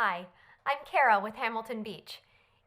Hi, I'm Kara with Hamilton Beach.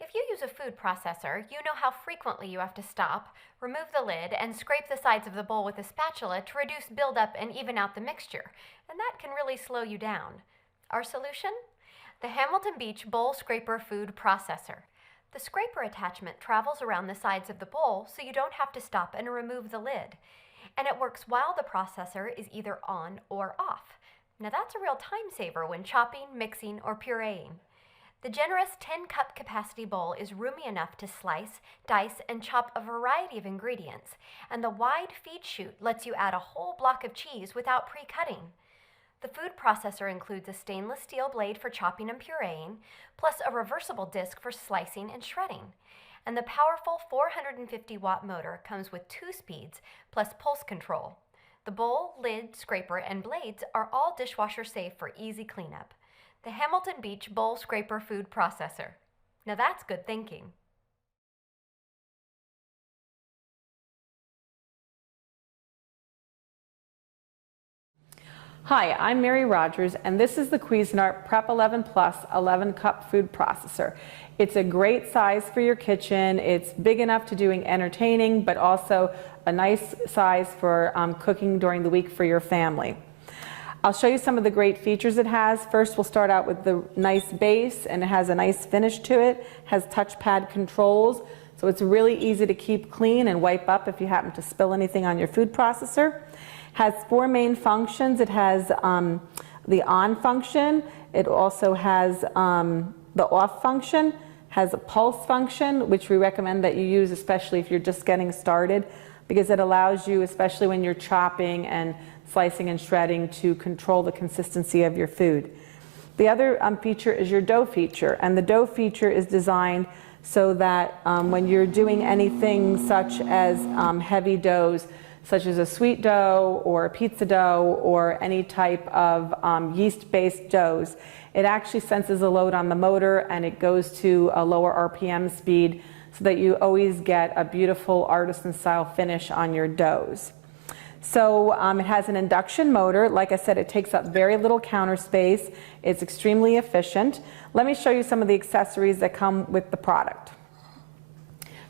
If you use a food processor, you know how frequently you have to stop, remove the lid, and scrape the sides of the bowl with a spatula to reduce buildup and even out the mixture, and that can really slow you down. Our solution? The Hamilton Beach Bowl Scraper Food Processor. The scraper attachment travels around the sides of the bowl so you don't have to stop and remove the lid, and it works while the processor is either on or off. Now that's a real time saver when chopping, mixing, or pureeing. The generous 10-cup capacity bowl is roomy enough to slice, dice, and chop a variety of ingredients, and the wide feed chute lets you add a whole block of cheese without pre-cutting. The food processor includes a stainless steel blade for chopping and pureeing, plus a reversible disc for slicing and shredding. And the powerful 450-watt motor comes with 2 speeds, plus pulse control. The bowl, lid, scraper, and blades are all dishwasher safe for easy cleanup. The Hamilton Beach Bowl Scraper Food Processor. Now that's good thinking. Hi, I'm Mary Rogers, and this is the Cuisinart Prep 11 Plus 11-cup food processor. It's a great size for your kitchen. It's big enough to doing entertaining, but also a nice size for cooking during the week for your family. I'll show you some of the great features it has. First, we'll start out with the nice base, and it has a nice finish to it. It has touchpad controls, so it's really easy to keep clean and wipe up if you happen to spill anything on your food processor. Has 4 main functions. It has the on function. It also has the off function, has a pulse function, which we recommend that you use especially if you're just getting started, because it allows you, especially when you're chopping and slicing and shredding, to control the consistency of your food. The other feature is your dough feature, and the dough feature is designed so that when you're doing anything such as heavy doughs, such as a sweet dough or a pizza dough or any type of yeast-based doughs, it actually senses a load on the motor and it goes to a lower RPM speed so that you always get a beautiful artisan-style finish on your doughs. So it has an induction motor. Like I said, it takes up very little counter space. It's extremely efficient. Let me show you some of the accessories that come with the product.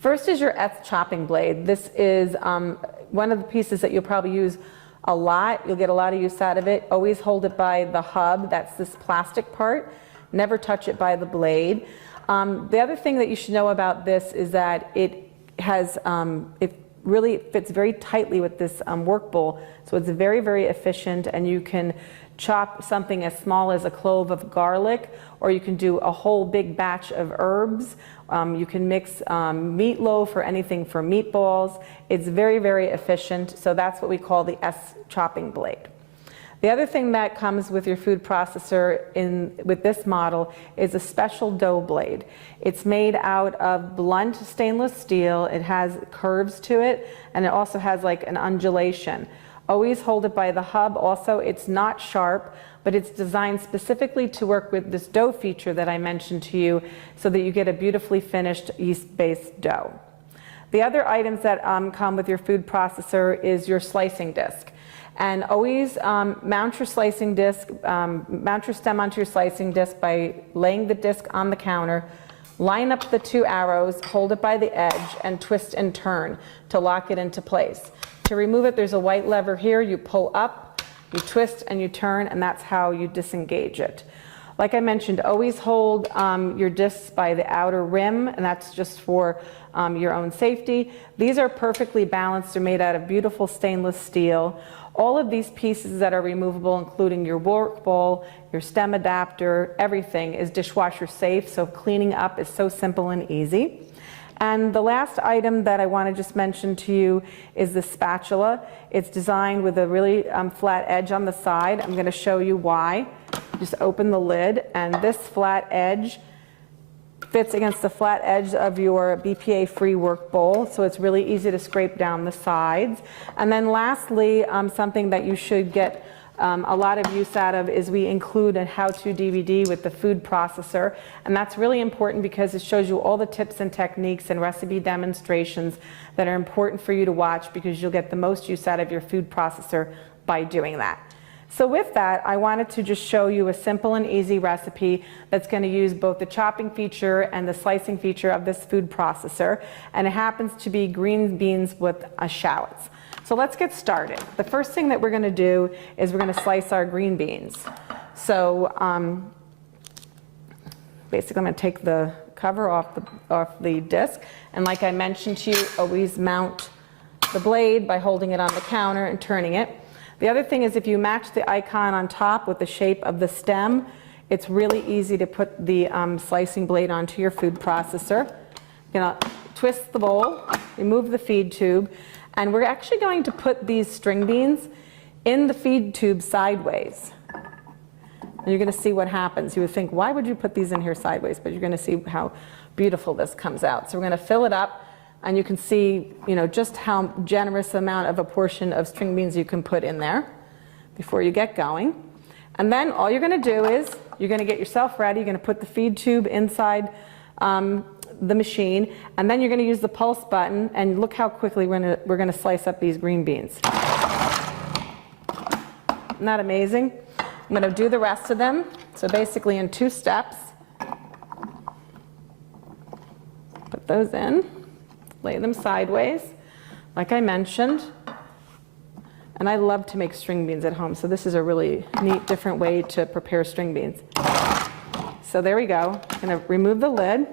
First is your chopping blade. This is one of the pieces that you'll probably use a lot. You'll get a lot of use out of it. Always hold it by the hub. That's this plastic part. Never touch it by the blade. The other thing that you should know about this is that it has, it really fits very tightly with this work bowl. So it's very, very efficient, and you can chop something as small as a clove of garlic, or you can do a whole big batch of herbs. You can mix meatloaf or anything for meatballs. It's very, very efficient, so that's what we call the chopping blade. The other thing that comes with your food processor with this model is a special dough blade. It's made out of blunt stainless steel. It has curves to it, and it also has like an undulation. Always hold it by the hub. Also, it's not sharp, but it's designed specifically to work with this dough feature that I mentioned to you so that you get a beautifully finished yeast-based dough. The other items that come with your food processor is your slicing disc. And always mount your slicing disc, mount your stem onto your slicing disc by laying the disc on the counter. Line up the 2 arrows, hold it by the edge, and twist and turn to lock it into place. To remove it, there's a white lever here. You pull up, you twist, and you turn, and that's how you disengage it. Like I mentioned, always hold your discs by the outer rim, and that's just for your own safety. These are perfectly balanced. They're made out of beautiful stainless steel. All of these pieces that are removable, including your work bowl, your stem adapter, everything is dishwasher safe, so cleaning up is so simple and easy. And the last item that I want to just mention to you is the spatula. It's designed with a really flat edge on the side. I'm going to show you why. Just open the lid, and this flat edge fits against the flat edge of your BPA-free work bowl, so it's really easy to scrape down the sides. And then lastly, something that you should get a lot of use out of is we include a how-to DVD with the food processor, and that's really important because it shows you all the tips and techniques and recipe demonstrations that are important for you to watch, because you'll get the most use out of your food processor by doing that. So with that, I wanted to just show you a simple and easy recipe that's going to use both the chopping feature and the slicing feature of this food processor, and it happens to be green beans with shallots. So let's get started. The first thing that we're going to do is we're going to slice our green beans. So basically I'm going to take the cover off the disc, and like I mentioned to you, always mount the blade by holding it on the counter and turning it. The other thing is if you match the icon on top with the shape of the stem, it's really easy to put the slicing blade onto your food processor. You're going to twist the bowl, remove the feed tube, and we're actually going to put these string beans in the feed tube sideways. And you're going to see what happens. You would think, why would you put these in here sideways? But you're going to see how beautiful this comes out. So we're going to fill it up. And you can see, just how generous amount of a portion of string beans you can put in there before you get going. And then all you're going to do is you're going to get yourself ready. You're going to put the feed tube inside the machine, and then you're going to use the pulse button. And look how quickly we're going to slice up these green beans. Isn't that amazing? I'm going to do the rest of them. So basically in 2 steps. Put those in. Lay them sideways, like I mentioned. And I love to make string beans at home, so this is a really neat, different way to prepare string beans. So there we go. I'm going to remove the lid.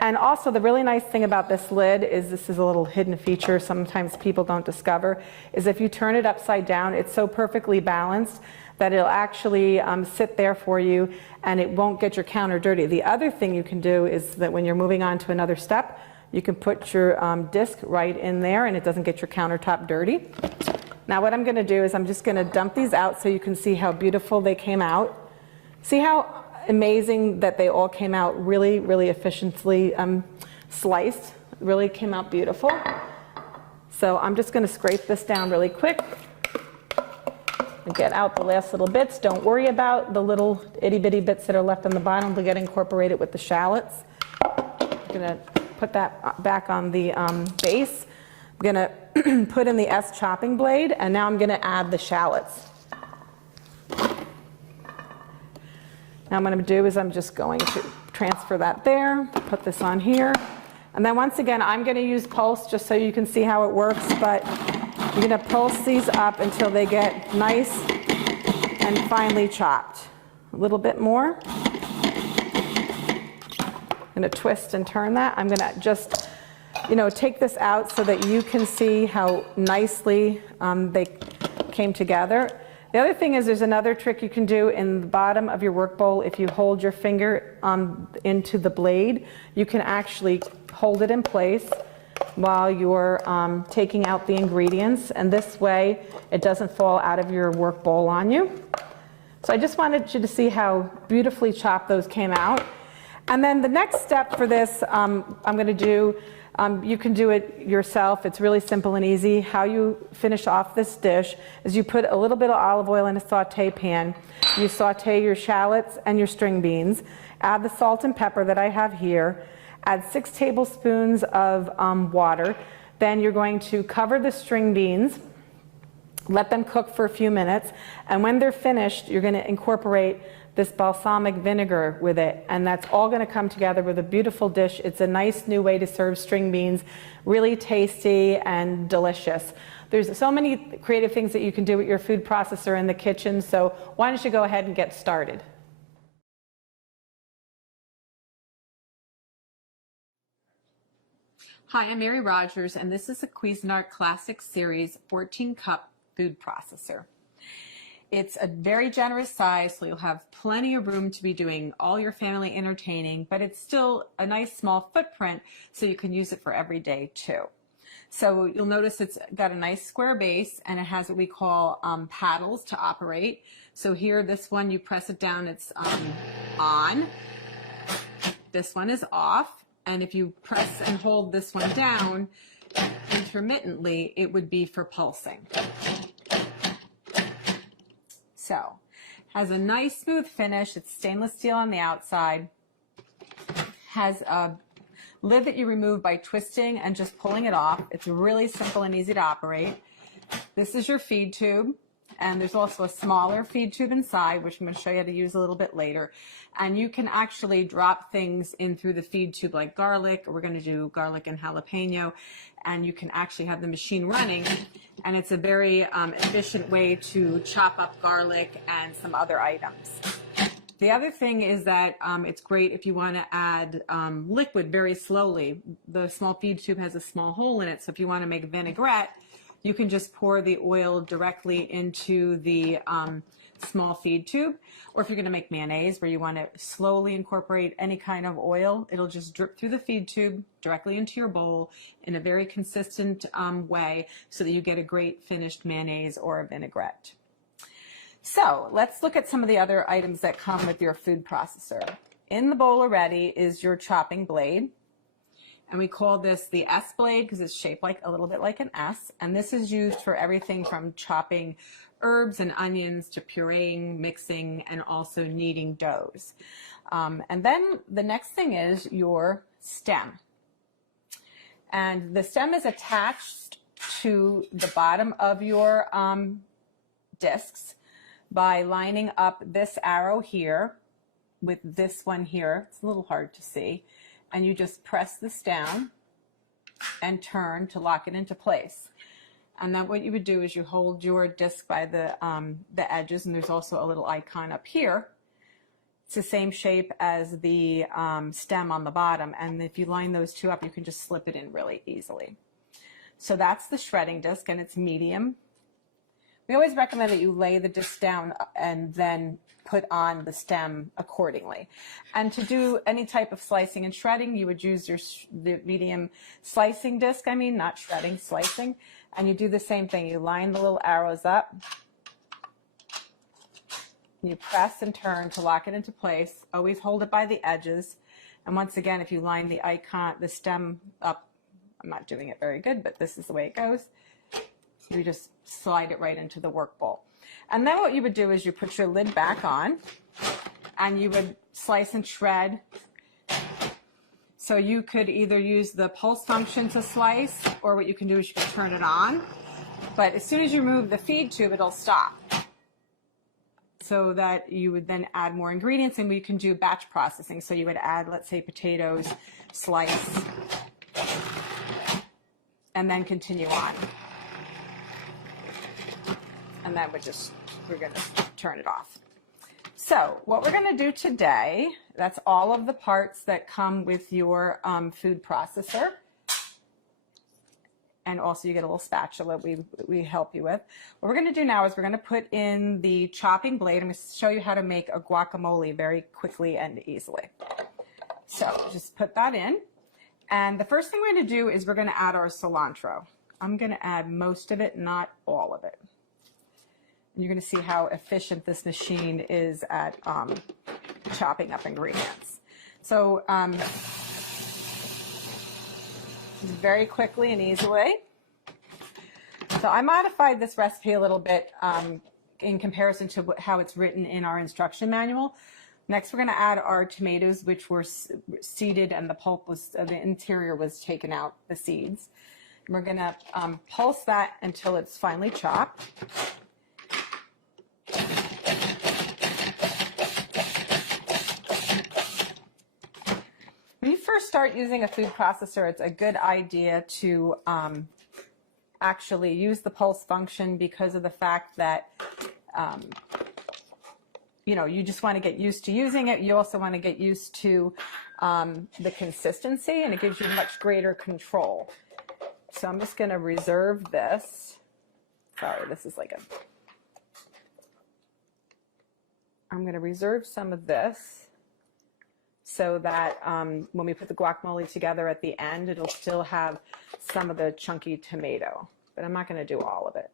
And also the really nice thing about this lid is this is a little hidden feature sometimes people don't discover, is if you turn it upside down, it's so perfectly balanced that it'll actually sit there for you and it won't get your counter dirty. The other thing you can do is that when you're moving on to another step, you can put your disc right in there and it doesn't get your countertop dirty. Now what I'm going to do is I'm just going to dump these out so you can see how beautiful they came out. See how amazing that they all came out really, really efficiently sliced. Really came out beautiful. So I'm just going to scrape this down really quick and get out the last little bits. Don't worry about the little itty bitty bits that are left on the bottom. They'll get incorporated with the shallots. I'm going to put that back on the base. I'm going to put in the S chopping blade, and now I'm going to add the shallots. Now what I'm going to do is I'm just going to transfer that there, put this on here, and then once again I'm going to use pulse just so you can see how it works, but you're going to pulse these up until they get nice and finely chopped. A little bit more. I'm going to twist and turn that. I'm going to just, take this out so that you can see how nicely they came together. The other thing is there's another trick you can do in the bottom of your work bowl. If you hold your finger into the blade, you can actually hold it in place while you're taking out the ingredients, and this way it doesn't fall out of your work bowl on you. So I just wanted you to see how beautifully chopped those came out. And then the next step for this, I'm going to do, you can do it yourself. It's really simple and easy. How you finish off this dish is you put a little bit of olive oil in a saute pan. You saute your shallots and your string beans. Add the salt and pepper that I have here. Add 6 tablespoons of water. Then you're going to cover the string beans. Let them cook for a few minutes. And when they're finished, you're going to incorporate this balsamic vinegar with it, and that's all going to come together with a beautiful dish. It's a nice new way to serve string beans, really tasty and delicious. There's so many creative things that you can do with your food processor in the kitchen, so why don't you go ahead and get started. Hi, I'm Mary Rogers, and this is a Cuisinart Classic Series 14-cup food processor. It's a very generous size, so you'll have plenty of room to be doing all your family entertaining, but it's still a nice small footprint, so you can use it for every day too. So you'll notice it's got a nice square base, and it has what we call paddles to operate. So here, this one, you press it down, it's on. This one is off, and if you press and hold this one down intermittently, it would be for pulsing. So, has a nice smooth finish. It's stainless steel on the outside. Has a lid that you remove by twisting and just pulling it off. It's really simple and easy to operate. This is your feed tube. And there's also a smaller feed tube inside, which I'm going to show you how to use a little bit later. And you can actually drop things in through the feed tube like garlic, or we're going to do garlic and jalapeno, and you can actually have the machine running. And it's a very efficient way to chop up garlic and some other items. The other thing is that it's great if you want to add liquid very slowly. The small feed tube has a small hole in it, so if you want to make vinaigrette, you can just pour the oil directly into the small feed tube. Or if you're going to make mayonnaise where you want to slowly incorporate any kind of oil, it'll just drip through the feed tube directly into your bowl in a very consistent way so that you get a great finished mayonnaise or a vinaigrette. So let's look at some of the other items that come with your food processor. In the bowl already is your chopping blade. And we call this the S blade because it's shaped like a little bit like an S. And this is used for everything from chopping herbs and onions to pureeing, mixing, and also kneading doughs. And then the next thing is your stem. And the stem is attached to the bottom of your discs by lining up this arrow here with this one here. It's a little hard to see. And you just press this down and turn to lock it into place. And then what you would do is you hold your disc by the edges, and there's also a little icon up here. It's the same shape as the stem on the bottom, and if you line those two up, you can just slip it in really easily. So that's the shredding disc, and it's medium. We always recommend that you lay the disc down and then put on the stem accordingly. And to do any type of slicing and shredding, you would use the medium slicing disc, not shredding, slicing. And you do the same thing. You line the little arrows up. You press and turn to lock it into place. Always hold it by the edges. And once again, if you line the stem up, I'm not doing it very good, but this is the way it goes. You just slide it right into the work bowl. And then what you would do is you put your lid back on and you would slice and shred. So you could either use the pulse function to slice, or what you can do is you can turn it on. But as soon as you remove the feed tube, it'll stop. So that you would then add more ingredients, and we can do batch processing. So you would add, let's say, potatoes, slice, and then continue on. And then we're going to turn it off. So what we're going to do today, that's all of the parts that come with your food processor. And also you get a little spatula we help you with. What we're going to do now is we're going to put in the chopping blade. I'm going to show you how to make a guacamole very quickly and easily. So just put that in. And the first thing we're going to do is we're going to add our cilantro. I'm going to add most of it, not all of it. And you're going to see how efficient this machine is at chopping up ingredients. So very quickly and easily. So I modified this recipe a little bit in comparison to how it's written in our instruction manual. Next, we're going to add our tomatoes, which were seeded, and the pulp was, the interior was taken out, the seeds. And we're going to pulse that until it's finely chopped. When you first start using a food processor, it's a good idea to actually use the pulse function because of the fact that you just want to get used to using it. You also want to get used to the consistency, and it gives you much greater control. So I'm just going to reserve this. Sorry, this is like I'm going to reserve some of this so that when we put the guacamole together at the end, it'll still have some of the chunky tomato. But I'm not going to do all of it.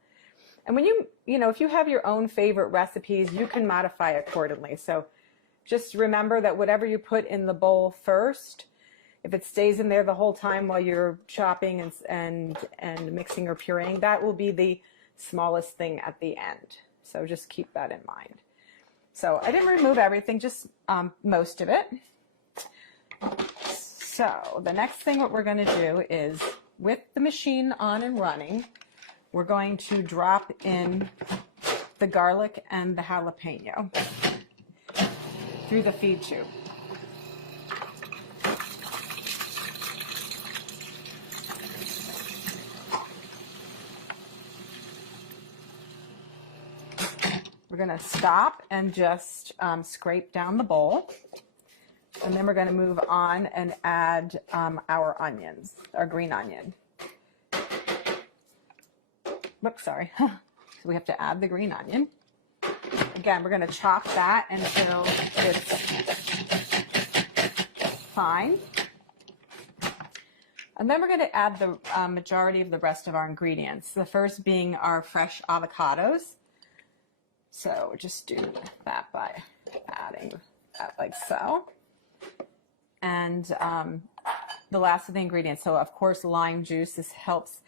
And when if you have your own favorite recipes, you can modify accordingly. So just remember that whatever you put in the bowl first, if it stays in there the whole time while you're chopping and mixing or pureeing, that will be the smallest thing at the end. So just keep that in mind. So I didn't remove everything, just most of it. So the next thing what we're going to do is, with the machine on and running, we're going to drop in the garlic and the jalapeno through the feed tube. We're going to stop and just scrape down the bowl. And then we're going to move on and add our onions, our green onion. Whoops, sorry. So we have to add the green onion. Again, we're going to chop that until it's fine. And then we're going to add the majority of the rest of our ingredients. The first being our fresh avocados. So just do that by adding that like so. And the last of the ingredients, so of course lime juice. This helps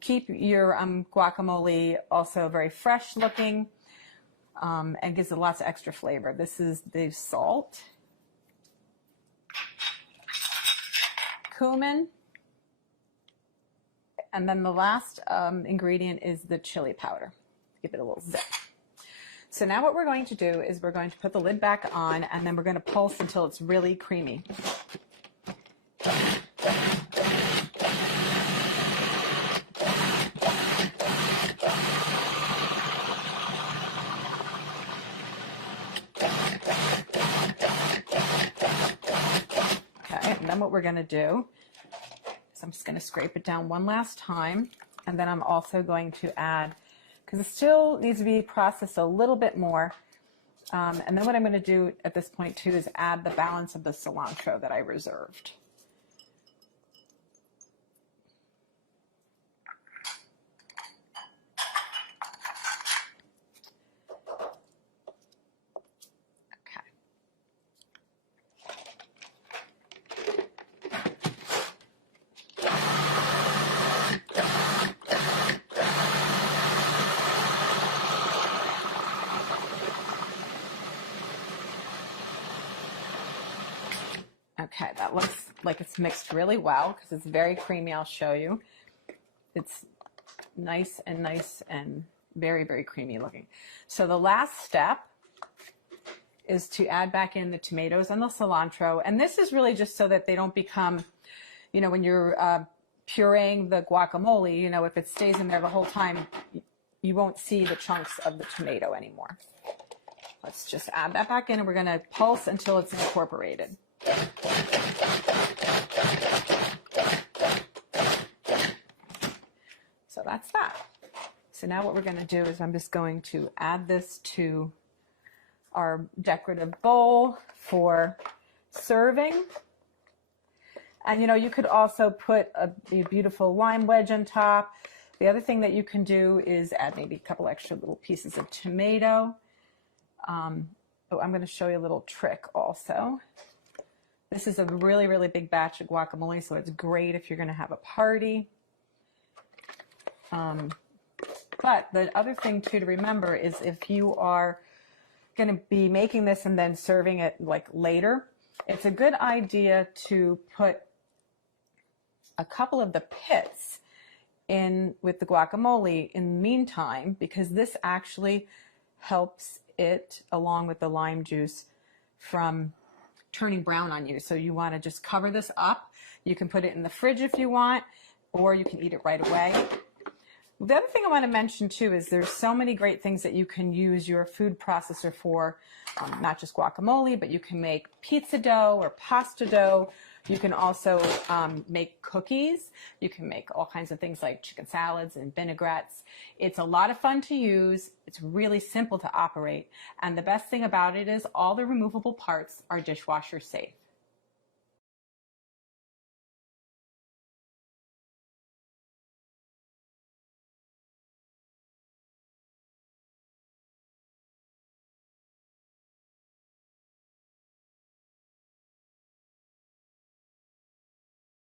keep your guacamole also very fresh looking and gives it lots of extra flavor. This is the salt, cumin, and then the last ingredient is the chili powder. Give it a little zip. So now what we're going to do is we're going to put the lid back on, and then we're going to pulse until it's really creamy. Okay, and then what we're going to do is I'm just going to scrape it down one last time, and then I'm also going to add, because it still needs to be processed a little bit more. And then what I'm going to do at this point too is add the balance of the cilantro that I reserved. Okay, that looks like it's mixed really well because it's very creamy. I'll show you. It's nice and very, very creamy looking. So the last step is to add back in the tomatoes and the cilantro. And this is really just so that they don't become, you know, when you're pureeing the guacamole, you know, if it stays in there the whole time, you won't see the chunks of the tomato anymore. Let's just add that back in, and we're going to pulse until it's incorporated. So that's that. So now what we're going to do is I'm just going to add this to our decorative bowl for serving. And you know, you could also put a beautiful lime wedge on top. The other thing that you can do is add maybe a couple extra little pieces of tomato. Oh, I'm going to show you a little trick also. This is a really, really big batch of guacamole, so it's great if you're going to have a party. But the other thing too to remember is if you are going to be making this and then serving it like later, it's a good idea to put a couple of the pits in with the guacamole in the meantime, because this actually helps it, along with the lime juice, from turning brown on you. So you want to just cover this up. You can put it in the fridge if you want, or you can eat it right away. The other thing I want to mention too is there's so many great things that you can use your food processor for, not just guacamole, but you can make pizza dough or pasta dough. You can also make cookies. You can make all kinds of things like chicken salads and vinaigrettes. It's a lot of fun to use. It's really simple to operate. And the best thing about it is all the removable parts are dishwasher safe.